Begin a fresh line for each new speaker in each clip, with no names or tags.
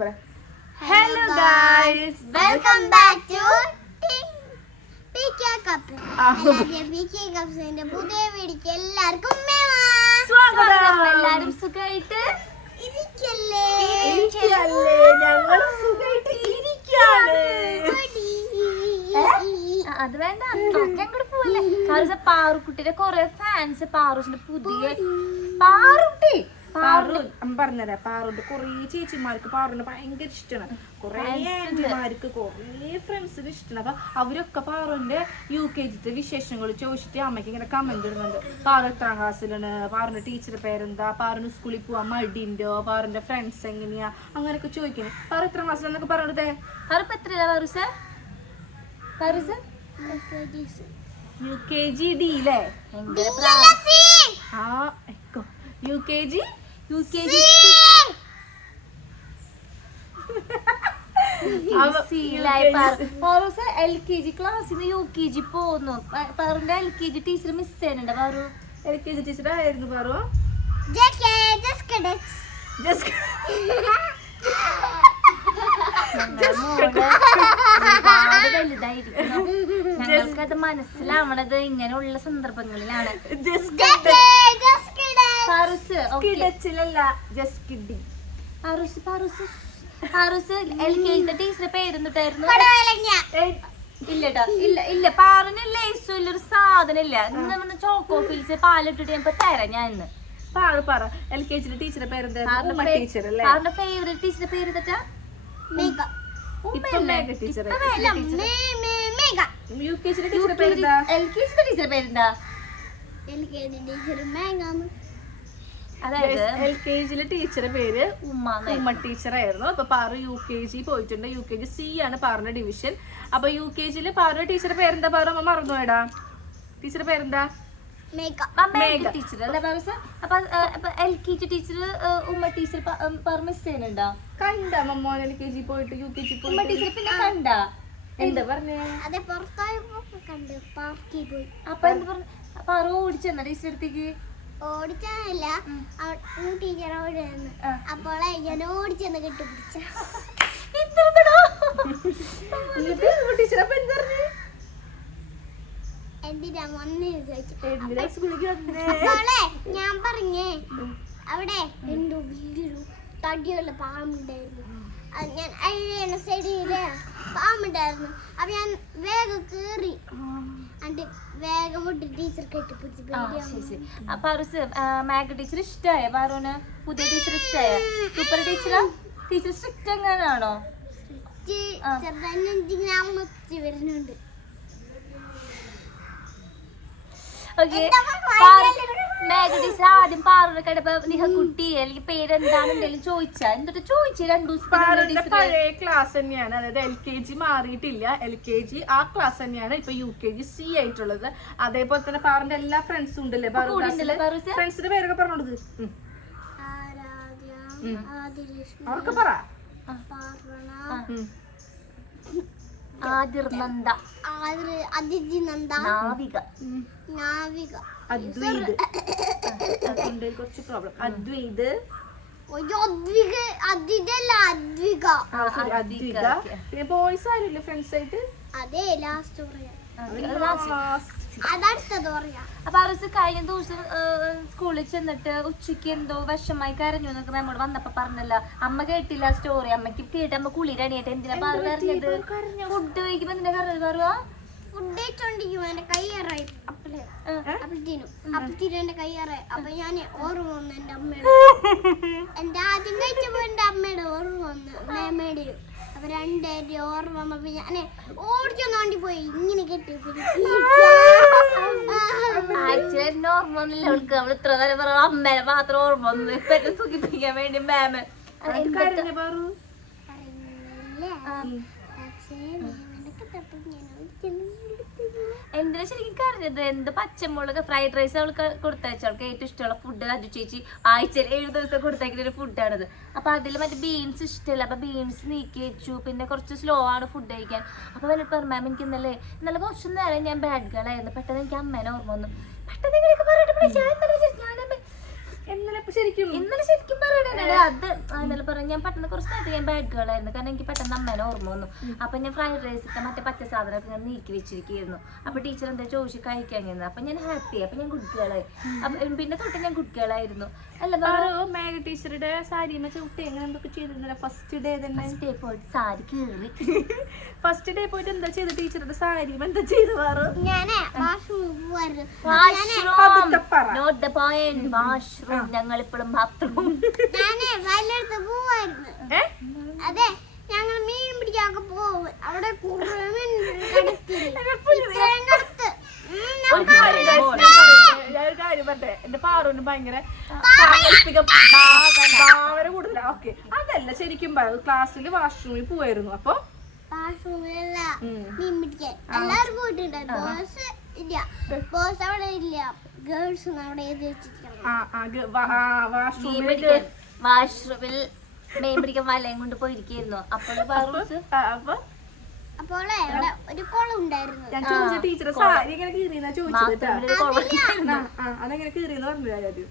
Hello guys
welcome back to P K cup
ആ.
P K കപ്സിന്റെ പുതിയ വീഡിയോക്ക് എല്ലാവർക്കും
സ്വാഗതം.
എല്ലാരും സുഖമായിട്ട്
ഇരിക്കല്ലേ?
ഇരിക്കല്ലേ. ഞങ്ങൾ സുഖമായിട്ട് ഇരിക്കാണ്
അത് വേണ്ട. ഞങ്ങോട്ട് പോവല്ലേ. കാരണം പാറുക്കുട്ടിയുടെ കൊറേ ഫാൻസ് പാറുസിന്റെ പുതിയ പാറുട്ടി
പാറു പറഞ്ഞുതരാം. പാറുണ്ട്. കുറേ ചേച്ചിമാർക്ക് പാറുണ്ട്. ഭയങ്കര ഇഷ്ടമാണ് കുറേ ആന്റിമാർക്ക് കുറേ ഫ്രണ്ട്സിന് ഇഷ്ടമാണ് അപ്പൊ അവരൊക്കെ പാറുന്റെ യു കെ ജിത്തെ വിശേഷങ്ങൾ ചോദിച്ചിട്ട് അമ്മയ്ക്ക് ഇങ്ങനെ കമന്റ് ഇടുന്നുണ്ട്. പാറു എത്രാം ക്ലാസ്സിലാണ്? പാറുന്റെ ടീച്ചറുടെ പേരെന്താ? പാറുന് സ്കൂളിൽ പോവാൻ മടിയുണ്ടോ? പാറുന്റെ ഫ്രണ്ട്സ് എങ്ങനെയാ? അങ്ങനെയൊക്കെ ചോദിക്കുന്നത് പാറു എത്രാം ക്ലാസ്സിലെന്നൊക്കെ പറഞ്ഞത്
പാറുപ്പ് എത്രയാ Paroos Paroos
U K G D
അല്ലേ
ആ U K G
U K G. L K G. ക്ലാസ്സിൽ നിന്ന് യു കെ ജി പോകുന്നു പറഞ്ഞ L K G teacher miss ചെയ്യുന്നുണ്ട് Paru.
L K G teacher ആയിരുന്നു പറു
വലുതായിരിക്കും ഞങ്ങൾക്കത് മനസ്സിലാവണത് ഇങ്ങനെയുള്ള സന്ദർഭങ്ങളിലാണ്.
കിടച്ചിലല്ല ജസ്റ്റ് കിഡി
പാറൂസ് പാറൂസ്. പാറൂസ് എൽ കെ ജിന്റെ ടീച്ചറെ പേരെന്നിട്ടായിരുന്നു ഇല്ലട്ടോ ഇല്ല ഇല്ല. പാറിന് ലേസും സാധനം ഇല്ല. ഇന്ന് ചോക്കോ ഫിൽസ് പാലിട്ടിട്ട് ഞാൻ ഇപ്പൊ തരാം ഞാൻ ഇന്ന്.
പാറു പറ. എൽ കെ ജിയുടെ ടീച്ചറെ പേരെന്തായിരുന്നു? ടീച്ചർ അല്ലേ
പാറിന്റെ ഫേവറേറ്റ് ടീച്ചറെ പേര് തെറ്റാ
മേഘ
മേഘ ടീച്ചറെ.
മേ മേ മേഘ.
യു കെ ജിയുടെ ടീച്ചറെ പേരെന്താ?
എൽ കെ ജി പേരെന്താ?
ടീച്ചർ മേഘാന്ന്.
അതായത്
എൽ കെ ജിയിലെ ടീച്ചറെ പേര്
ഉമ്മ
ഉമ്മ ടീച്ചർ ആയിരുന്നു. അപ്പൊ പാറു യു കെ ജി പോയിട്ടുണ്ട്. യു കെ ജി സി ആണ് പാറിന്റെ ഡിവിഷൻ അപ്പൊ യു കെ ജിയിൽ പാറു ടീച്ചറെ പേരെന്താ പാറു? അമ്മ മറന്നുപോയടാ ടീച്ചറെ പേരെന്താ?
ടീച്ചർ അല്ലേ അപ്പൊ എൽ കെ ജി ടീച്ചർ ഉമ്മ ടീച്ചർ പറ മിസ് ചെയ്യുന്നുണ്ടോ?
കണ്ട മമ്മോൻ എൽ കെ ജി പോയിട്ട് യു കെ ജി
ഉമ്മ ടീച്ചർ പിന്നെ കണ്ടാ?
എന്താ പറഞ്ഞേ?
അതെ പുറത്തായപ്പോ കണ്ട്. പാർക്കിൽ പോയി.
അപ്പൊ എന്താ പറഞ്ഞു? പാറു ഓടിച്ചെന്നാ ടീച്ചർ അടുത്തേക്ക്?
ഓടിച്ചാനല്ല.
ടീച്ചറോട്.
അപ്പോൾ ഞാൻ ഓടിച്ചെന്ന് കെട്ടിപ്പിടിച്ച
പിടിച്ച.
എന്തിനാ വന്നേ ചോദിച്ചു. ഞാൻ പറഞ്ഞേ അവിടെ എന്തോ വലിയൊരു തടിയുള്ള പാമ്പുണ്ടായിരുന്നു. അത് ഞാൻ അഴിയണ സൈഡിൽ പാമ്പുണ്ടായിരുന്നു അപ്പൊ ഞാൻ വേഗം കേറി. എന്നിട്ട് വേഗം വിട്ട്
മാഗ് ടീച്ചർ ഇഷ്ടായ? പാറുവിന് പുതിയ ടീച്ചർ ഇഷ്ടായ? സൂപ്പർ ടീച്ചറാ ടീച്ചർ സ്ട്രിക്റ്റ് എങ്ങനെയാണോ
വരുന്നുണ്ട്.
ഓക്കെ
എന്താ പറഞ്ഞേ?
മാഗ് ടീച്ചർ ആദ്യം പാറുടെ കണ്ടപ്പോ നിഹ കുട്ടി അല്ലെങ്കിൽ പേരെന്താണ് എന്തെങ്കിലും ചോദിച്ചാ? എന്നിട്ട് ചോദിച്ചു രണ്ടു
പാറുവിന്റെ
ദിവസം
പഴയ ക്ലാസ് തന്നെയാണ്. അതായത് എൽ കെ ജി മാറിയിട്ടില്ല. എൽ കെ ജി ആ ക്ലാസ് തന്നെയാണ് ഇപ്പൊ യു കെ ജി സി ആയിട്ടുള്ളത്. അതേപോലെ തന്നെ പാറിന്റെ എല്ലാ ഫ്രണ്ട്സും ഉണ്ടല്ലേ? ഫ്രണ്ട്സിന്റെ പേരൊക്കെ.
ആദിലക്ഷ്മി
അവർക്ക് പറ.
ആദിർ നന്ദ
ആദിർ അതിഥി നന്ദ
നാവിക.
നാവിക.
അദ്വൈത് അതുകൊണ്ട് കുറച്ച് പ്രോബ്ലം അദ്വൈത്
അദ്വിക
പിന്നെ ബോയ്സ് ആരുമില്ല? ഫ്രണ്ട്സ് ആയിട്ട്?
അതേ ലാസ്റ്റ്
അപ്പൊ അറസ് കഴിഞ്ഞ ദിവസം സ്കൂളിൽ ചെന്നിട്ട് ഉച്ചയ്ക്ക് എന്തോ വിഷമായി കരഞ്ഞു എന്നൊക്കെ നമ്മോട് വന്നപ്പോ പറഞ്ഞല്ല. അമ്മ കേട്ടില്ല സ്റ്റോറി അമ്മയ്ക്ക് കേട്ട് അമ്മ കുളിരണിയിട്ട് എന്തിനാ പറഞ്ഞത് ഫുഡ് കഴിക്കുമ്പോ എന്തിനാ കരഞ്ഞത് പറയുക
ഫുഡ് കഴിച്ചോണ്ടിരിക്കും എന്റെ കയ്യേറായി അപ്പളേ എന്റെ കയ്യേറായി അപ്പൊ ഞാൻ ഓർമ്മ വന്നു എന്റെ അമ്മയുടെ. എന്റെ ആദ്യം കഴിച്ചപ്പോ എന്റെ അമ്മയുടെ ഓർമ്മ വന്നു. മേമയുടെ. അപ്പൊ രണ്ടേന്റെ ഓർമ്മ വന്നപ്പോ ഞാൻ ഓടിച്ചൊന്നാണ്ടി പോയി. ഇങ്ങനെ കെട്ടി
ആക്ച്വലി ഓർമ്മ ഒന്നുമില്ല അവൾക്ക്. അവൾ ഇത്ര നേരം പറഞ്ഞ അമ്മേനെ മാത്രം ഓർമ്മ വന്നു. ഇപ്പൊ സുഖിപ്പിക്കാൻ വേണ്ടി മാമ്
പക്ഷേ മേമനൊക്കെ തപ്പി ഞാൻ.
എന്തിനാ ശരിക്കും കറിഞ്ഞത് എന്ത് പച്ചമുളക്? ഫ്രൈഡ് റൈസ് അവൾക്ക് കൊടുത്തയച്ചു. അവൾക്ക് ഏറ്റവും ഇഷ്ടമുള്ള ഫുഡ് അജു ചേച്ചി ആഴ്ചയിൽ ഏഴ് ദിവസം കൊടുത്തയക്കുന്ന ഒരു ഫുഡാണിത് അപ്പൊ അതിൽ മറ്റേ ബീൻസ് ഇഷ്ടമല്ല അപ്പൊ ബീൻസ് നീക്കി വെച്ചു. പിന്നെ കുറച്ച് സ്ലോ ആണ് ഫുഡ് കഴിക്കാൻ. അപ്പൊ വന്നിട്ട് പറഞ്ഞു എനിക്ക് ഇന്നലെ ഇന്നലെ കുറച്ച് നേരം ഞാൻ ബാഡ് ഗേൾ ആയിരുന്നു. പെട്ടെന്ന് എനിക്ക് അമ്മേനെ ഓർമ്മ വന്നു. പെട്ടെന്ന് ഇങ്ങനെയൊക്കെ പറഞ്ഞിട്ട് ഞാൻ ഇന്നലെ
ശരിക്കും
ഇന്നലെ ശരിക്കും പറയണേ. അത് ഇന്നലെ പറഞ്ഞു ഞാൻ പെട്ടെന്ന് കുറച്ച് നേരത്തെ ഞാൻ ബാഡ് കാരണം എനിക്ക് പെട്ടെന്ന് അമ്മേനെ ഓർമ്മ വന്നു. അപ്പൊ ഞാൻ ഫ്രൈഡ് റൈസിന്റെ മറ്റേ പച്ച സാധനമൊക്കെ ഞാൻ നീക്കി വെച്ചിരിക്കുന്നു അപ്പൊ ടീച്ചർ എന്താ ചോദിച്ചു കഴിക്കാൻ ഞാൻ അപ്പൊ ഞാൻ ഹാപ്പി അപ്പൊ ഞാൻ കുട്ടികളായി അപ്പൊ പിന്നെ തൊട്ട് ഞാൻ കുട്ടികളായിരുന്നു അല്ല
മേഘ ടീച്ചറുടെ സാരി ചവിട്ടി എങ്ങനെ എന്തൊക്കെ ചെയ്തിരുന്നില്ല? ഫസ്റ്റ് ഡേ തന്നെ.
ഫസ്റ്റ് പോയിട്ട് സാരി കീറി.
ഫസ്റ്റ് ഡേ പോയിട്ട് എന്താ ചെയ്ത് ടീച്ചറുടെ സാരി എന്താ ചെയ്ത് പതുക്കെ പറ.
നോട്ട് ദ പോയിന്റ് വാഷ്റൂം ഞങ്ങൾ ഇപ്പോഴും ബാത്റൂം
അതെ ഞങ്ങൾ മീൻ പിടിക്കാനൊക്കെ പോകും അവിടെ
എന്റെ പാറുവിന് ഭയങ്കര ഭാവന കൂടുതലാ. ഓക്കെ. അതല്ല ശരിക്കും ക്ലാസ്സിൽ വാഷ്റൂമിൽ പോവായിരുന്നു. അപ്പൊ?
പിടിക്കാൻ. എല്ലാവരും പോയിട്ടുണ്ട്. ബോസ് ഇല്ല. ബോസ് അവിടെ ഇല്ല. ഗേൾസ് അവിടെ എഴുതി വെച്ചിരിക്കണം
ആ ആ ഗ- വാ- ആ,
മീൻ
വാഷ്റൂമിൽ
പിടിക്കാൻ. വാഷ്റൂമിൽ മീൻ പിടിക്കാൻ വലയും കൊണ്ട് പോയിരിക്കായിരുന്നു. അപ്പോൾ
അപ്പൊ
അവിടെ ഒരു കുളം
ഞാൻ ചോദിച്ച ടീച്ചറെ സാരി ഇങ്ങനെ കീറിയെന്നാ ചോദിച്ചത് അതെങ്ങനെ കീറിയെന്ന് പറഞ്ഞു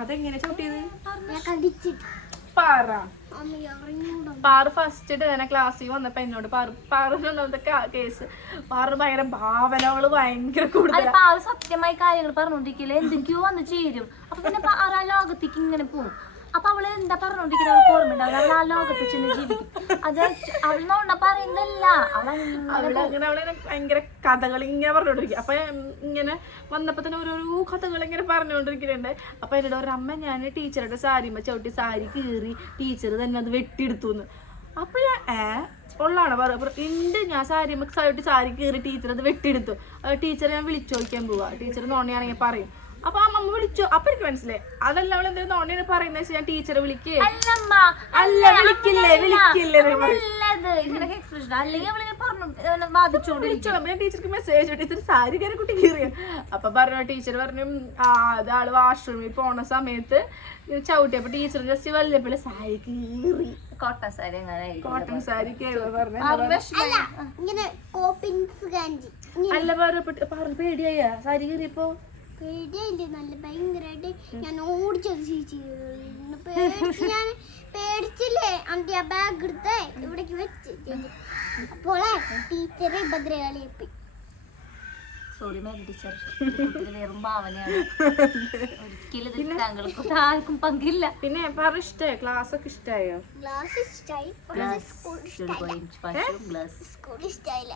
അതെങ്ങനെ ചവിട്ടിയത്?
ഞാൻ കടിച്ചിട്ട്.
പാറ. പാറു ഫസ്റ്റ് തന്നെ ക്ലാസ്സിൽ വന്നപ്പോ എന്നോട് പാറു പാറുണ്ടാവുന്ന കേസ് പാറ ഭയങ്കര ഭാവനകൾ ഭയങ്കര കൂടുതൽ
പാറു സത്യമായി കാര്യങ്ങൾ പറഞ്ഞോണ്ടിരിക്കില്ല? എന്തൊക്കെയോ വന്ന് ചേരും. അപ്പൊ പിന്നെ പാറ ലോകത്തേക്ക് ഇങ്ങനെ പോകും അപ്പൊ അവൾ എന്താ പറഞ്ഞോണ്ടിരിക്കുന്നത് അവൾക്ക് ഓർമ്മയുണ്ടാവില്ല അവൾ ആ ലോകത്ത് ചെന്ന് ജീവിക്കും. അത് അവൾ നോണ്ട പറയുന്നല്ല അവളങ്ങനെ
അവൾ അവളെ ഭയങ്കര കഥകൾ ഇങ്ങനെ പറഞ്ഞോണ്ടിരിക്കും. അപ്പൊ ഇങ്ങനെ വന്നപ്പോ തന്നെ ഓരോരോ കഥകൾ ഇങ്ങനെ പറഞ്ഞുകൊണ്ടിരിക്കുന്നുണ്ട് അപ്പൊ എന്നോട് ഒരു അമ്മ ഞാൻ ടീച്ചറുടെ സാരിമ്മ ചവിട്ടി സാരി കീറി ടീച്ചർ തന്നെ അത് വെട്ടിയെടുത്തു എന്ന് അപ്പൊ ഞാൻ ഏ പറയുക ഉണ്ട് ഞാൻ സാരി ചവിട്ടി സാരി കീറി ടീച്ചർ അത് വെട്ടിയെടുത്തു. ടീച്ചറെ ഞാൻ വിളിച്ചു ചോദിക്കാൻ പോവാ. ടീച്ചർ നോണിയാണെങ്കിൽ പറയും അപ്പൊ ആ അമ്മ വിളിച്ചു. അപ്പൊ എനിക്ക് മനസ്സിലായി. അതല്ല അവൾ എന്തെങ്കിലും ഓൺലൈനിൽ പറയുന്ന വെച്ചാൽ ഞാൻ ടീച്ചറെ വിളിക്കേ?
അല്ലമ്മ
അല്ല വിളിക്കില്ലേ വിളിക്കില്ലേ ഞാൻ ടീച്ചർക്ക് മെസ്സേജ് ടീച്ചർ സാരി കയറി കുട്ടി കീറിയ അപ്പൊ പറഞ്ഞു ടീച്ചർ പറഞ്ഞു ആ അതാൾ വാഷ്റൂമിൽ പോണ സമയത്ത് ചവിട്ടി അപ്പൊ ടീച്ചർ ജസ്റ്റ് വല്ലപ്പോഴും സാരി കീറി
കോട്ടൺ സാരി
കോട്ടൺ സാരി
അല്ല
പറഞ്ഞു പേടിയായ. സാരി കീറിയപ്പോ
നല്ല ഞാൻ ഞാൻ ആ ബാഗ് എടുത്ത്. ഇവിടേക്ക് വെച്ച്. അപ്പോളെ ടീച്ചറെ ഭദ്രകാളിയെപ്പി
സോറി മേരി ടീച്ചർ വെറും ഭാവനയാണ്. ഒരിക്കലും ഇത് താങ്കൾക്ക് ആർക്കും പങ്കില്ല.
പിന്നെ പറ ഇഷ്ടായോ? ക്ലാസ് ഒക്കെ ഇഷ്ടായോ.
ക്ലാസ് ഇഷ്ടായി സ്കൂൾ ഇഷ്ടായില്ല. സ്കൂൾ ഇഷ്ടായില്ല.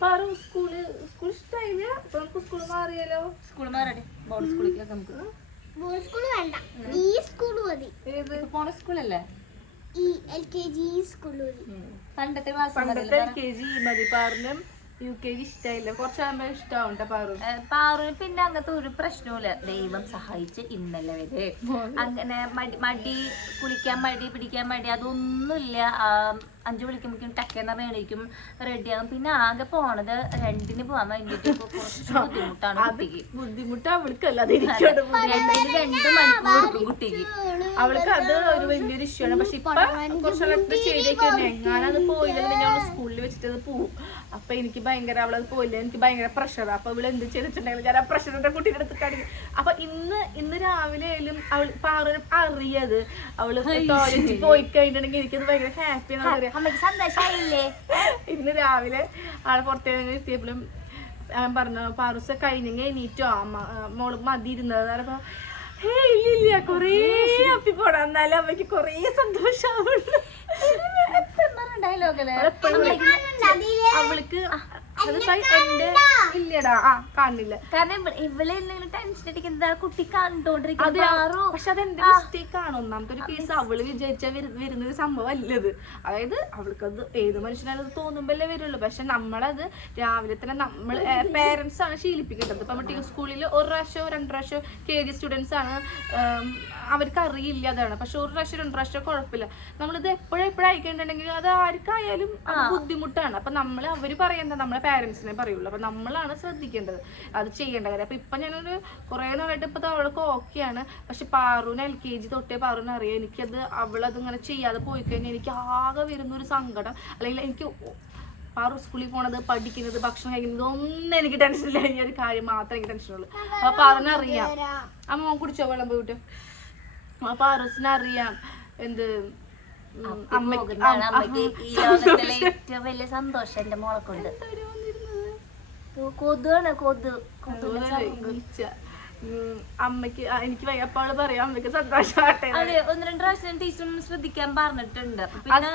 പാറു സ്കൂൾ സ്കൂൾ ഇഷ്ടായില്ല? അപ്പൊ നമുക്ക് സ്കൂൾ മാറിയാലോ?
സ്കൂൾ മാറട്ടെ. ബോർഡ് സ്കൂളിലേക്ക് നമുക്ക്.
സ്കൂൾ വേണ്ട. ഈ സ്കൂൾ മതി.
ഏത്?
പോണ സ്കൂളല്ലേ?
ഈ എൽ കെ ജി ഈ
പണ്ടത്തെ
പണ്ടത്തെ എൽ കെ ജി മതി പാറിനും യു കെ ജി ഇഷ്ടായില്ല. കുറച്ചാകുമ്പോ ഇഷ്ടാവും പാറു.
പാറുവിന് പിന്നെ അങ്ങനത്തെ ഒരു പ്രശ്നവുമില്ല. ദൈവം സഹായിച്ച് ഇന്നലെ വരെ. അങ്ങനെ മടി കുളിക്കാൻ മടി പിടിക്കാൻ മടി അതൊന്നുമില്ല. ആ, അഞ്ചു വിളിക്കുമ്പോഴേക്കും ടക്കേന്ന് പറഞ്ഞ് എണീക്കും റെഡിയാകും പിന്നെ ആകെ പോണത് രണ്ടിന് പോകാൻ വേണ്ടിട്ട് കുറച്ച് ബുദ്ധിമുട്ടാണ് കുട്ടിക്ക്.
ബുദ്ധിമുട്ട് അവൾക്കല്ല
രണ്ടിന് രണ്ട് മണിക്കൂർ എടുക്കും കുട്ടിക്ക്.
അവൾക്ക് അത് ഒരു വലിയൊരു ഇഷ്യൂ ആണ് പക്ഷെ ഇപ്പൊ കുറച്ചുകൂടെ ശരിയൊക്കെ എങ്ങാനത് പോയില്ലെങ്കിൽ അവൾ സ്കൂളിൽ വെച്ചിട്ട് അത് പോവും. അപ്പൊ എനിക്ക് ഭയങ്കര അവളത് പോയില്ല എനിക്ക് ഭയങ്കര പ്രഷറാണ് അപ്പൊ അവൾ എന്ത് ചെയ്തിട്ടുണ്ടെങ്കിൽ ഞാൻ ആ പ്രഷറിന്റെ കുട്ടിയുടെ അടുത്ത് കാണിക്കും. അപ്പൊ ഇന്ന് ഇന്ന് രാവിലെ ആയാലും അവൾ പാറ അറിയത് അവൾ ടോയ്ലറ്റിൽ പോയി കഴിഞ്ഞിട്ടുണ്ടെങ്കിൽ എനിക്കത് ഭയങ്കര ഹാപ്പി എന്താ പറയാ
അമ്മയ്ക്ക് സന്തോഷമായില്ലേ
ഇന്ന് രാവിലെ ആളെ പുറത്തേക്ക് എത്തിയപ്പോഴും ഞാൻ പറഞ്ഞു പാറുസ കഴിഞ്ഞെങ്കിൽ എണീറ്റോ? അമ്മ മോൾ മതി ഇരുന്നത് അപ്പൊ ഹേ ഇല്ല ഇല്ല കൊറേ അപ്പി പോടാ എന്നാലും അമ്മയ്ക്ക് കൊറേ സന്തോഷാവുള്ളു
ഡയലോഗല്ലേ
അവൾക്ക് അതിപ്പോ എന്റെ ഇല്ലടാ. ആ കാണില്ല.
കാരണം ഇവ- ഇവൾ എന്തെങ്കിലും ടെൻഷൻ അടിക്കുന്നത് ആ കുട്ടി കണ്ടോണ്ടിരിക്കും
അതെ പക്ഷെ അതെന്റെ മിസ്റ്റേക്ക് ആണ്? ഒന്നാമത്തെ ഒരു കേസ് അവൾ വിചാരിച്ച വരുന്ന ഒരു സംഭവം അല്ലത് അതായത് അവൾക്കത് ഏത് മനുഷ്യനാലും അത് തോന്നുമ്പോഴല്ലേ വരുള്ളൂ. പക്ഷെ നമ്മളത് രാവിലെ തന്നെ നമ്മൾ പേരൻസ് ആണ് ശീലിപ്പിക്കേണ്ടത്. ഇപ്പൊ നമ്മുടെ സ്കൂളിൽ ഒരു പ്രാവശ്യം രണ്ട് പ്രാവശ്യം കെ ജി സ്റ്റുഡൻസ് ആണ് അവർക്ക് അറിയില്ല അതാണ്. പക്ഷെ ഒരു പ്രാവശ്യം രണ്ട് പ്രാവശ്യം കുഴപ്പമില്ല. നമ്മളിത് എപ്പോഴും എപ്പോഴും അയക്കേണ്ടിട്ടുണ്ടെങ്കിൽ അത് ആർക്കായാലും അത് ബുദ്ധിമുട്ടാണ്. അപ്പൊ നമ്മൾ അവർ പറയുന്നത് നമ്മളെ പാരന്റ്സിനെ പറയുള്ളൂ. അപ്പൊ നമ്മളാണ് ശ്രദ്ധിക്കേണ്ടത്. അത് ചെയ്യേണ്ട കാര്യം. അപ്പൊ ഇപ്പൊ ഞാനൊരു കുറെ നാളായിട്ട് ഇപ്പൊ അവൾക്ക് ഓക്കെയാണ് പക്ഷെ പാറുവിന് എൽ കെ ജി തൊട്ടേ പാറുവിന് അറിയാം. എനിക്കത് അവളത് ഇങ്ങനെ ചെയ്യാതെ പോയി കഴിഞ്ഞാൽ എനിക്ക് ആകെ വരുന്ന ഒരു സങ്കടം. അല്ലെങ്കിൽ എനിക്ക് പാറു സ്കൂളിൽ പോണത് പഠിക്കുന്നത് ഭക്ഷണം കഴിക്കുന്നത് ഒന്നും എനിക്ക് ടെൻഷൻ ഇല്ല. ഈ ഒരു കാര്യം മാത്രമേ എനിക്ക് ടെൻഷനുള്ളൂ അപ്പൊ പാറിനറിയാം അമ്മ മോൻ കുടിച്ചോ? വെള്ളം പോയിട്ട് ആ പാറുസിനെ അറിയാം. എന്ത്? അമ്മയ്ക്ക്
ഈ ലോകത്തിലെ ഏറ്റവും വലിയ സന്തോഷം എന്റെ മോളെ കൊണ്ട് കൊതുവാണ് കൊതു
അമ്മയ്ക്ക് ആ, എനിക്ക് അപ്പൊ അവൾ പറയാം അമ്മയ്ക്ക് സന്തോഷമാട്ടെ
അതെ ഒന്ന് രണ്ട് പ്രാവശ്യം ടീച്ചർ ശ്രദ്ധിക്കാൻ പറഞ്ഞിട്ടുണ്ട്.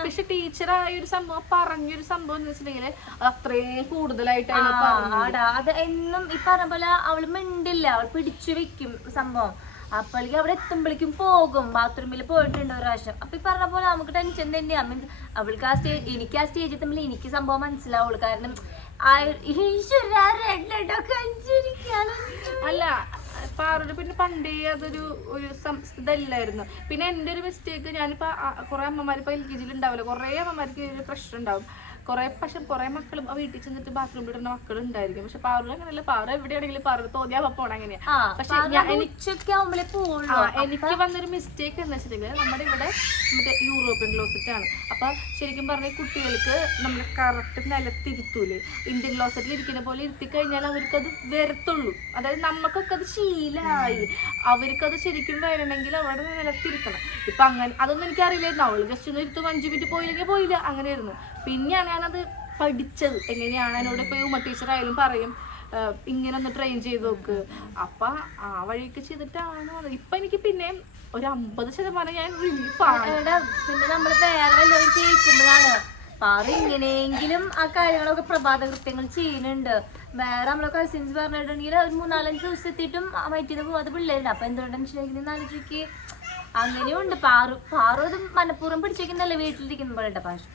പക്ഷെ ടീച്ചർ ആ ഒരു സംഭവം പറഞ്ഞൊരു സംഭവം എന്ന് വെച്ചിട്ടുണ്ടെങ്കിൽ അത്രയും കൂടുതലായിട്ടാണ്
അത് എന്നും ഈ പറഞ്ഞ പോലെ അവൾ മിണ്ടില്ല. അവൾ പിടിച്ചു വെക്കും സംഭവം. അപ്പോഴേക്കും അവിടെ എത്തുമ്പോഴേക്കും പോകും. ബാത്റൂമിൽ പോയിട്ടുണ്ട് ഒരു പ്രാവശ്യം. അപ്പൊ ഈ പറഞ്ഞ പോലെ നമുക്ക് ടെൻഷൻ തന്നെയാ. മീൻസ് അവൾക്ക് ആ സ്റ്റേജ് എനിക്ക് ആ സ്റ്റേജിൽ തമ്മിൽ എനിക്ക് സംഭവം മനസ്സിലാവുള്ളൂ. കാരണം
അല്ല പാറോട് പിന്നെ പണ്ടേ അതൊരു ഒരു ഇതല്ലായിരുന്നു. പിന്നെ എന്റെ ഒരു മിസ്റ്റേക്ക് ഞാനിപ്പോ കൊറേ ഇപ്പൊ എൽ കെ ജിയിൽ ഉണ്ടാവില്ല കൊറേ അമ്മമാർക്ക് പ്രഷർ ഉണ്ടാവും. കുറെ പക്ഷെ കുറേ മക്കളും ആ വീട്ടിൽ ചെന്നിട്ട് ബാത്റൂമിൽ ഇടുന്ന മക്കൾ ഉണ്ടായിരിക്കും പക്ഷെ പാറു അങ്ങനെയല്ല പാറ എവിടെയാണെങ്കിലും പാറ തോന്നിയാ പോണ അങ്ങനെയാ. പക്ഷെ എനിക്ക് വന്നൊരു മിസ്റ്റേക്ക് എന്ന് വെച്ചിട്ടുണ്ടെങ്കിൽ നമ്മുടെ ഇവിടെ മറ്റേ യൂറോപ്യൻ ക്ലോസറ്റ് ആണ്. അപ്പൊ ശരിക്കും പറഞ്ഞ കുട്ടികൾക്ക് നമ്മൾ കറക്റ്റ് നിലത്തിരുത്തൂലേ. ഇന്ത്യൻ ക്ലോസറ്റിൽ ഇരിക്കുന്ന പോലെ ഇരുത്തി കഴിഞ്ഞാൽ അവർക്കത് വരത്തുള്ളൂ. അതായത് നമുക്കൊക്കെ അത് ശീലമായി അത് ശരിക്കും വരണമെങ്കിൽ അവിടെ നിലത്തിരുത്തണം. ഇപ്പൊ അങ്ങനെ അതൊന്നും എനിക്ക് എനിക്കറിയില്ലായിരുന്നു. അവൾ ജസ്റ്റ് ഒന്ന് ഇരുത്തും അഞ്ചു മിനിറ്റ് പോയില്ലെങ്കിൽ പോയില്ല. അങ്ങനെയായിരുന്നു. പിന്നെയാണ് ഞാനത് പഠിച്ചത്. എങ്ങനെയാണ് എന്നോട് ഇപ്പൊ ഉമ്മ ടീച്ചർ ആയാലും പറയും ഇങ്ങനെ ഒന്ന് ട്രെയിൻ ചെയ്ത് നോക്ക്. അപ്പൊ ആ വഴിക്ക് ചെയ്തിട്ടാണ് ഇപ്പം എനിക്ക് പിന്നെ ഒരു അമ്പത് ശതമാനം ഞാൻ
പിന്നെ നമ്മൾ വേറെ വല്ലതും കേൾക്കുമ്പോഴാണ്. പാറ ഇങ്ങനെയെങ്കിലും ആ കാര്യങ്ങളൊക്കെ പ്രഭാത കൃത്യങ്ങൾ ചെയ്യുന്നുണ്ട്. വേറെ നമ്മളെ കസിൻസ് പറഞ്ഞിട്ടുണ്ടെങ്കിൽ ഒരു മൂന്നാലഞ്ച് ദിവസം എത്തിയിട്ടും വയറ്റിന്ന് പോകാതെ പിള്ളേരുണ്ട്. അപ്പൊ എന്തുകൊണ്ടാണ് വെച്ചിട്ടുണ്ടെങ്കിൽ ആലോചിക്ക് അങ്ങനെയുണ്ട് പാറു പാറു അത് മനഃപൂർവം പിടിച്ചേക്കുന്നല്ലേ വീട്ടിലിരിക്കുമ്പോഴേട്ടാ പക്ഷെ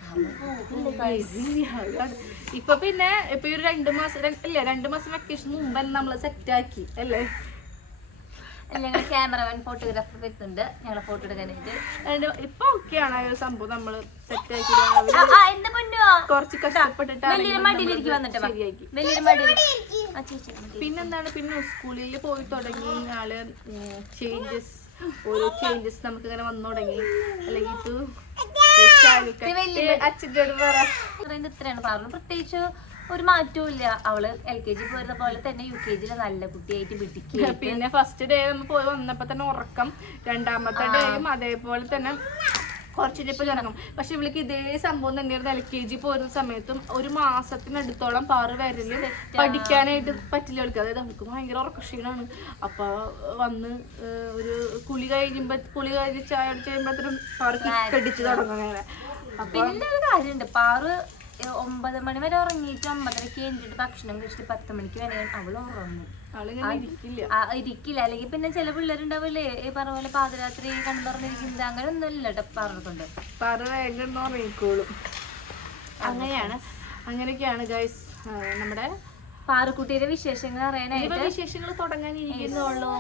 ഇപ്പൊ പിന്നെ ഇപ്പൊ ഈ ഒരു രണ്ട് മാസം അല്ലേ ഇല്ല രണ്ട് മാസം വെക്കേഷൻ മുമ്പ് നമ്മൾ നമ്മൾ സെറ്റ് ആക്കി അല്ലേ?
ഞങ്ങൾ ക്യാമറമാൻ ഫോട്ടോഗ്രാഫർ വരുന്നുണ്ട്. ഞങ്ങളെ ഫോട്ടോ എടുക്കാനായിട്ട്.
ഇപ്പൊ ഓക്കെയാണ് ആ ഒരു സംഭവം നമ്മൾ സെറ്റ് ആക്കി കുറച്ച്
മടി.
പിന്നെന്താണ്? പിന്നെ സ്കൂളിൽ പോയി തുടങ്ങി. ആൾ ചേഞ്ചസ് ഓരോ ചേഞ്ചസ് നമുക്ക് ഇങ്ങനെ വന്നു തുടങ്ങി. അല്ലെങ്കിൽ ഇത്
പറയുന്നത് ഇത്രയാണ്. പറഞ്ഞു പ്രത്യേകിച്ച് ഒരു മാറ്റവും ഇല്ല. അവൾ എൽ കെ ജി പോയിരുന്ന പോലെ തന്നെ യു കെ ജിയിലെ നല്ല കുട്ടിയായിട്ട് വിട്ടിക്ക
പിന്നെ ഫസ്റ്റ് ഡേ നമ്മൾ പോയി വന്നപ്പോ തന്നെ ഉറക്കം. രണ്ടാമത്തെ ഡേയും അതേപോലെ തന്നെ കുറച്ചിനിപ്പോ തുടങ്ങും പക്ഷെ ഇവൾക്ക് ഇതേ സംഭവം തന്നെയായിരുന്നു എൽ കെ ജി പോരുന്ന സമയത്തും ഒരു മാസത്തിനടുത്തോളം പാറ് വരൽ പഠിക്കാനായിട്ട് പറ്റില്ല അവൾക്ക് അതായത് അവൾക്ക് ഭയങ്കര ഉറക്കക്ഷീണാണ്. അപ്പൊ വന്ന് ഒരു കുളി കഴിയുമ്പോ കുളി കഴിഞ്ഞ് ചായ അടിച്ച് കഴിയുമ്പോഴത്തേനും പാറ് കിക്കടിച്ച് തുടങ്ങും അങ്ങനെ
പിന്നെ ഒരു കാര്യമുണ്ട്. പാറ് ഒമ്പത് മണി വരെ ഉറങ്ങിയിട്ട് ഒമ്പതരക്ക് കഴിഞ്ഞിട്ട് ഭക്ഷണം കഴിച്ചിട്ട് പത്ത് മണിക്ക് വരെ അവൾ ഉറങ്ങും.
ഇരിക്കില്ല.
അല്ലെങ്കിൽ പിന്നെ ചില പിള്ളേരുണ്ടാവില്ലേ ഈ പറഞ്ഞ പോലെ പാതിരാത്രി കണ്ടുറങ്ങിയിരിക്കുന്നത് അങ്ങനെ ഒന്നും ഇല്ല കേട്ടോ പറഞ്ഞിട്ടുണ്ട്
അങ്ങനെയാണ്. അങ്ങനെയൊക്കെയാണ് ഗൈസ് നമ്മുടെ
പാറുക്കുട്ടിയുടെ വിശേഷങ്ങൾ അറിയാനായിട്ട്.
വിശേഷങ്ങൾ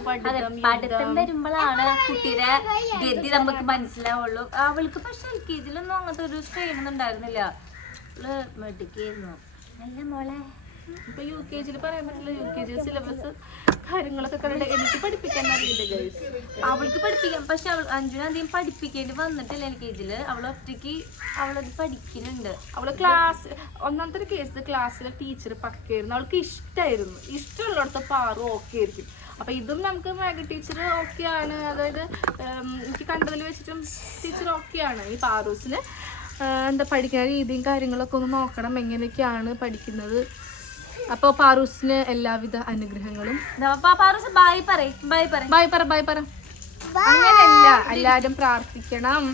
പഠിത്തം
വരുമ്പോഴാണ് കുട്ടിയുടെ ഗതി നമുക്ക് മനസ്സിലാവുള്ളൂ. അവൾക്ക് പക്ഷെ എൽ കെ ജിയിലൊന്നും അങ്ങനത്തെ ഒരു സ്ട്രെയിൻ ഒന്നും ഉണ്ടായിരുന്നില്ല. അവൾ മോളെ.
ഇപ്പൊ യു കെ ജിയിൽ പറയാൻ പറ്റില്ല. യു കെ ജി സിലബസ് കാര്യങ്ങളൊക്കെ കണ്ടിട്ട് എനിക്ക് പഠിപ്പിക്കാൻ അറിയില്ല ഗൈസ്
അവൾക്ക് പഠിപ്പിക്കാം. പക്ഷെ അവൾ അഞ്ജുന അധികം പഠിപ്പിക്കേണ്ടി വന്നിട്ടില്ല എൽ കെ ജിയിൽ അവൾ ഒറ്റയ്ക്ക് അവളത് പഠിക്കുന്നുണ്ട്.
അവൾ ക്ലാസ് ഒന്നാമത്തെ കേസ് ക്ലാസ്സിലെ ടീച്ചർ പക്കായിരുന്നു അവൾക്ക് ഇഷ്ടമായിരുന്നു ഇഷ്ടമുള്ളിടത്ത് പാറും ഓക്കെ ആയിരിക്കും. അപ്പൊ ഇതും നമുക്ക് മാഗി ടീച്ചർ ഓക്കെ ആണ്. അതായത് എനിക്ക് കണ്ടതിൽ വെച്ചിട്ടും ടീച്ചർ ഓക്കെ ആണ്. ഈ പാറൂസിന് എന്താ പഠിക്കുന്ന രീതിയും കാര്യങ്ങളൊക്കെ ഒന്ന് നോക്കണം. എങ്ങനെയൊക്കെയാണ് പഠിക്കുന്നത്? അപ്പോൾ പാറൂസിന് എല്ലാവിധ അനുഗ്രഹങ്ങളും.
ബായ് പറ ബായ് പറ
ബൈ പറ ബൈ പറ. അങ്ങനെയല്ല എല്ലാവരും പ്രാർത്ഥിക്കണം.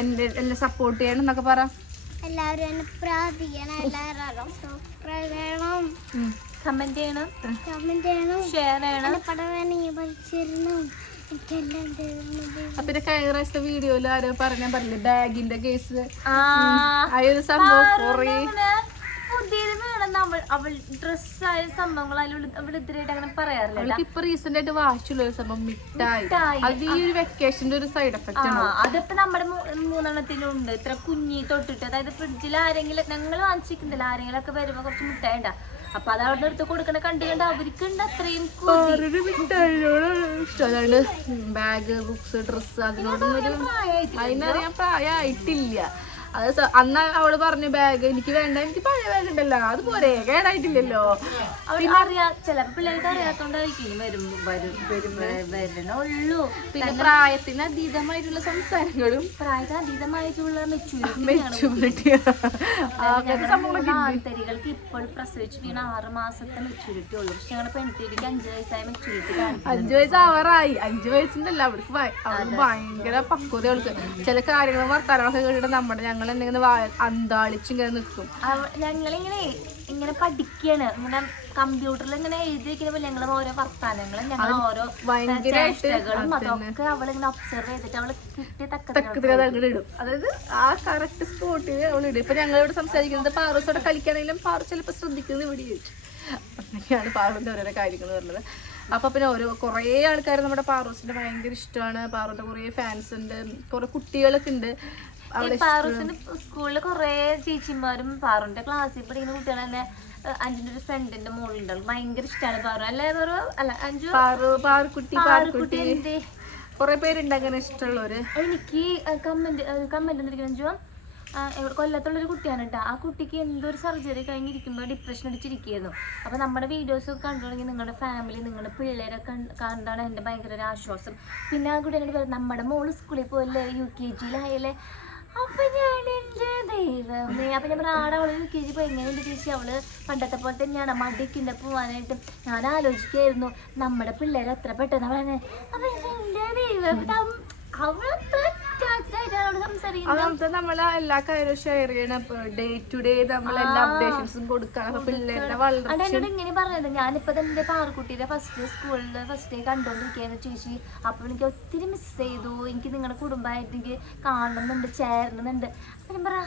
എന്റെ എന്നെ സപ്പോർട്ട് ചെയ്യണം എന്നൊക്കെ പറ.
എല്ലാവരും എന്നെ പ്രാർത്ഥിക്കണം. എല്ലാവരും സബ്സ്ക്രൈബ് ചെയ്യണം.
കമന്റ് ചെയ്യണം.
കമന്റ് ചെയ്യണം.
ഷെയർ ചെയ്യണം.
പടം വേണമെങ്കിൽ
അപ്പൊ പിന്നെ കഴിഞ്ഞ പ്രാവശ്യത്തെ വീഡിയോയിൽ ആരോ പറഞ്ഞാൽ പറഞ്ഞില്ലേ ബാഗിന്റെ കേസ്
ആ
ഒരു സംഭവം കുറേ.
പുതിയത് വേണം നമ്മൾ അവൾ ഡ്രസ്സായ സംഭവങ്ങൾ അവൾ ഇതിലായിട്ട് അങ്ങനെ പറയാറില്ല
ഇപ്പൊ റീസെന്റ് ആയിട്ട് വാശിയുള്ള ഒരു സംഭവം മിഠായി. അത് ഈ ഒരു വെക്കേഷന്റെ ഒരു സൈഡ് എഫക്റ്റ് ആണ്.
അതിപ്പോ നമ്മുടെ മൂന്നെണ്ണത്തിലുണ്ട്. ഇത്ര കുഞ്ഞി തൊട്ടിട്ട്. അതായത് ഫ്രിഡ്ജിൽ ആരെങ്കിലും ഞങ്ങൾ വാങ്ങിച്ചിരിക്കുന്നില്ല. ആരെങ്കിലും ഒക്കെ വരുമ്പോ കുറച്ച് മിഠായി ഉണ്ടാ. അപ്പൊ അത് അവിടെ എടുത്ത് കൊടുക്കണ കണ്ടു കണ്ട് അത്രയും കൊതി.
വേറൊരു മിഠായിയോട് ബാഗ് ബുക്സ് ഡ്രസ്സ് അതിനോടൊന്നും ഒരു അതിനറിയാൻ പ്രായമായിട്ടില്ല. അത് അന്ന് അവൾ പറഞ്ഞു ബാഗ് എനിക്ക് വേണ്ട എനിക്ക് പഴയ ബാഗ് ഉണ്ടല്ലോ അത് പോരെ കേടായിട്ടില്ലല്ലോ.
അവർ അറിയാ ചിലപ്പോ പിള്ളേർക്ക് അറിയാത്തോണ്ടായിരിക്കും വരും വരും വരും വരണുള്ളൂ.
പിന്നെ പ്രായത്തിന് അതീതമായിട്ടുള്ള സംസാരങ്ങളും
പ്രായത്തിന് അതീതമായിട്ടുള്ള
സംഭവങ്ങളൊക്കെ ഉണ്ട്.
ഇപ്പോൾ പ്രസവിച്ചിരിക്കുന്ന ആറ് മാസത്തെ മെച്ചൂരിറ്റി ഉള്ളൂ. പക്ഷെ ഞങ്ങളുടെ പെൺകുട്ടിക്ക് അഞ്ചു വയസ്സായ മെച്ചൂരിറ്റി കാണിക്കും
അഞ്ചു വയസ്സ് ആവാറായി. അഞ്ചു വയസ്സിന്റെ അവർക്ക് ഭയ- അവൾക്ക് ഭയങ്കര പക്വത അവൾക്ക്. ചില കാര്യങ്ങളും വർത്താനങ്ങളൊക്കെ കേട്ടിട്ട് നമ്മുടെ ഞങ്ങൾ എന്തെങ്കിലും അന്താളിച്ച് ഇങ്ങനെ നിൽക്കും
ഞങ്ങളിങ്ങനെ ഇങ്ങനെ പഠിക്കാണ്. ഇങ്ങനെ കമ്പ്യൂട്ടറിൽ ഇങ്ങനെ എഴുതി വെക്കുമ്പോൾ ഞങ്ങൾ ഓരോ വർത്താനങ്ങളും ഞങ്ങൾ ഓരോ
ഭയങ്കരായിട്ട്
ചേഷ്ടകളും അതൊക്കെ അവളിങ്ങനെ ഒബ്സർവ് ചെയ്തിട്ട് അവൾ കിട്ടി തക്ക
തക്കത്തിൽ ഇടും അതായത് ആ കറക്റ്റ് സ്പോട്ടിൽ അവൾ ഇടും ഇപ്പൊ ഞങ്ങൾ ഇവിടെ സംസാരിക്കുന്നത് പാറസോടെ കളിക്കുകയാണെങ്കിലും പാറ ചിലപ്പോൾ ശ്രദ്ധിക്കുന്നത് ഇവിടെ ചോദിച്ചു. അങ്ങനെയാണ് പാറുവിന്റെ ഓരോരോ കാര്യങ്ങൾ പറഞ്ഞത്. അപ്പൊ പിന്നെ ഓരോ കുറേ ആൾക്കാർ നമ്മുടെ പാറൂസിന്റെ ഭയങ്കര ഇഷ്ടമാണ്. പാറൂന്റെ കുറേ ഫാൻസ് ഉണ്ട്. കുറെ കുട്ടികളൊക്കെ ഉണ്ട്. അവളെ
പാറൂസിന്റെ സ്കൂളിൽ കുറെ ചേച്ചിമാരും പാറുന്റെ ക്ലാസ്സിൽ പഠിക്കുന്ന കുട്ടികൾ തന്നെ അഞ്ചിന്റെ ഒരു ഫ്രണ്ടിന്റെ മോളുണ്ട് അവൾക്ക് ഭയങ്കര ഇഷ്ടമാണ് പാറു. അല്ലെ പാറു? അല്ല അഞ്ചു
പാറു പാറുക്കുട്ടി
പാറുക്കുട്ടി.
കൊറേ
എന്തേ?
കുറെ പേരുണ്ട് അങ്ങനെ ഇഷ്ടമുള്ളവര്.
എനിക്ക് കമന്റ് കമന്റ് എന്തിരിക്കണം അഞ്ചു കൊല്ലത്തുള്ളൊരു കുട്ടിയാണ് കേട്ടോ ആ കുട്ടിക്ക് എന്തൊരു സർജറി കഴിഞ്ഞിരിക്കുമ്പോൾ ഡിപ്രഷൻ അടിച്ചിരിക്കുകയായിരുന്നു. അപ്പോൾ നമ്മുടെ വീഡിയോസ് ഒക്കെ കണ്ടു തുടങ്ങി നിങ്ങളുടെ ഫാമിലി നിങ്ങളുടെ പിള്ളേരെ കണ്ട് കണ്ടാണ് എന്റെ ഭയങ്കര ഒരു ആശ്വാസം. പിന്നെ ആ കുട്ടി എന്നോട് നമ്മുടെ മോൾ സ്കൂളിൽ പോയല്ലേ യു കെ ജിയിലായല്ലേ അപ്പൊ ഞാൻ എന്റെ ദൈവമേ അപ്പൊ ഞാൻ ആടെ അവൾ യു കെ ജി പോയി. എങ്ങനെയുണ്ട് ചേച്ചി അവൾ പണ്ടത്തെ പോലെ തന്നെയാണ്. മടിക്കുണ്ട് പോവാനായിട്ട്. ഞാൻ ആലോചിക്കായിരുന്നു നമ്മുടെ പിള്ളേരെ എത്ര പെട്ടെന്ന് പറയുന്നത് അപ്പൊ എന്റെ ദൈവം അവളത്ര
അങ്ങനത്തെ നമ്മളെ എല്ലാ കാര്യവും ഷെയർ ചെയ്യണം. ഡേ ടു ഡേ നമ്മൾ എല്ലാ അപ്ഡേഷൻസും കൊടുക്കണം. അപ്പൊ പിള്ളേരുടെ വളർച്ച.
ഇങ്ങനെ പറഞ്ഞത്. ഞാനിപ്പോ എന്റെ പാറക്കുട്ടിയുടെ ഫസ്റ്റ് സ്കൂളിൽ ഫസ്റ്റ് ഡേ കണ്ടോണ്ടിരിക്കുകയാണ് ചേച്ചി. അപ്പൊ എനിക്ക് ഒത്തിരി മിസ് ചെയ്തു. എനിക്ക് നിങ്ങളുടെ കുടുംബമായിട്ട് എനിക്ക് കാണുന്നുണ്ട് ചേരുന്നുണ്ട് അപ്പൊ ഞാൻ പറയാ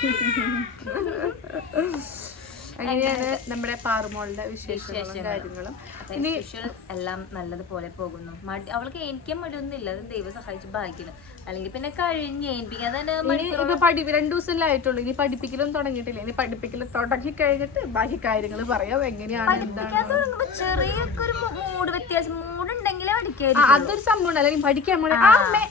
അങ്ങനെയാണ് നമ്മുടെ പാറുമോളുടെ വിശേഷങ്ങളും കാര്യങ്ങളും. ഇനി
എല്ലാം നല്ലതുപോലെ പോകുന്നു. മടി അവൾക്ക് എനിക്കും മടിയൊന്നുമില്ല. അത് ദൈവം സഹായിച്ച് ഭാഗ്യം അല്ലെങ്കിൽ പിന്നെ കഴിഞ്ഞ് ഏൽപ്പിക്കാൻ തന്നെ
പഠി രണ്ടു ദിവസമല്ലേ ആയിട്ടുള്ളൂ. ഇനി പഠിപ്പിക്കലും തുടങ്ങിയിട്ടില്ല. ഇനി പഠിപ്പിക്കൽ തുടങ്ങി കഴിഞ്ഞിട്ട് ബാക്കി കാര്യങ്ങൾ പറയാം. എങ്ങനെയാണ്
ചെറിയൊക്കെ ഒരു മൂഡ് വ്യത്യാസം. മൂഡ് ഉണ്ടെങ്കിലേ
അതൊരു സംഭവം അല്ലെങ്കിൽ പഠിക്കാൻ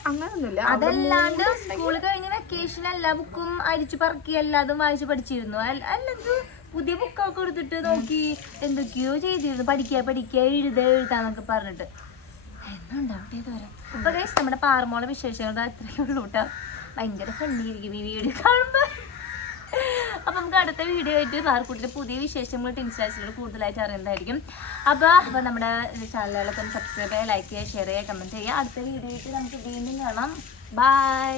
അങ്ങനൊന്നുമില്ല.
അതല്ലാണ്ട് സ്കൂൾ കഴിഞ്ഞ വെക്കേഷൻ എല്ലാ ബുക്കും അരിച്ചു പറക്കി എല്ലാതും വായിച്ചു പഠിച്ചിരുന്നു. അല്ല- അല്ലത് പുതിയ ബുക്കൊക്കെ എടുത്തിട്ട് നോക്കി. എന്തൊക്കെയോ ചെയ്തിരുന്നു. പഠിക്കുക പഠിക്കുക എഴുത എഴുതാന്നൊക്കെ പറഞ്ഞിട്ട്. എന്നുണ്ടാവട്ടെ ഇതുവരെ അപ്പൊ ഗൈസ് നമ്മുടെ പാറമോളെ വിശേഷങ്ങൾ അത്രയേ ഉള്ളൂ കേട്ടോ ഭയങ്കര ഫണ്ണിയിരിക്കും ഈ വീഡിയോ കാണുമ്പോ. അപ്പൊ നമുക്ക് അടുത്ത വീഡിയോ ആയിട്ട് പാർക്കുട്ടിന്റെ പുതിയ വിശേഷങ്ങൾ ഇൻസ്റ്റാസിലൂടെ കൂടുതലായിട്ട് അറിയുന്നതായിരിക്കും. അപ്പൊ അപ്പൊ നമ്മുടെ ചാനലുകളൊക്കെ സബ്സ്ക്രൈബ് ചെയ്യുക ലൈക്ക് ചെയ്യുക ഷെയർ ചെയ്യുക കമന്റ് ചെയ്യുക. അടുത്ത വീഡിയോ ആയിട്ട് നമുക്ക് വീണ്ടും കാണാം. ബൈ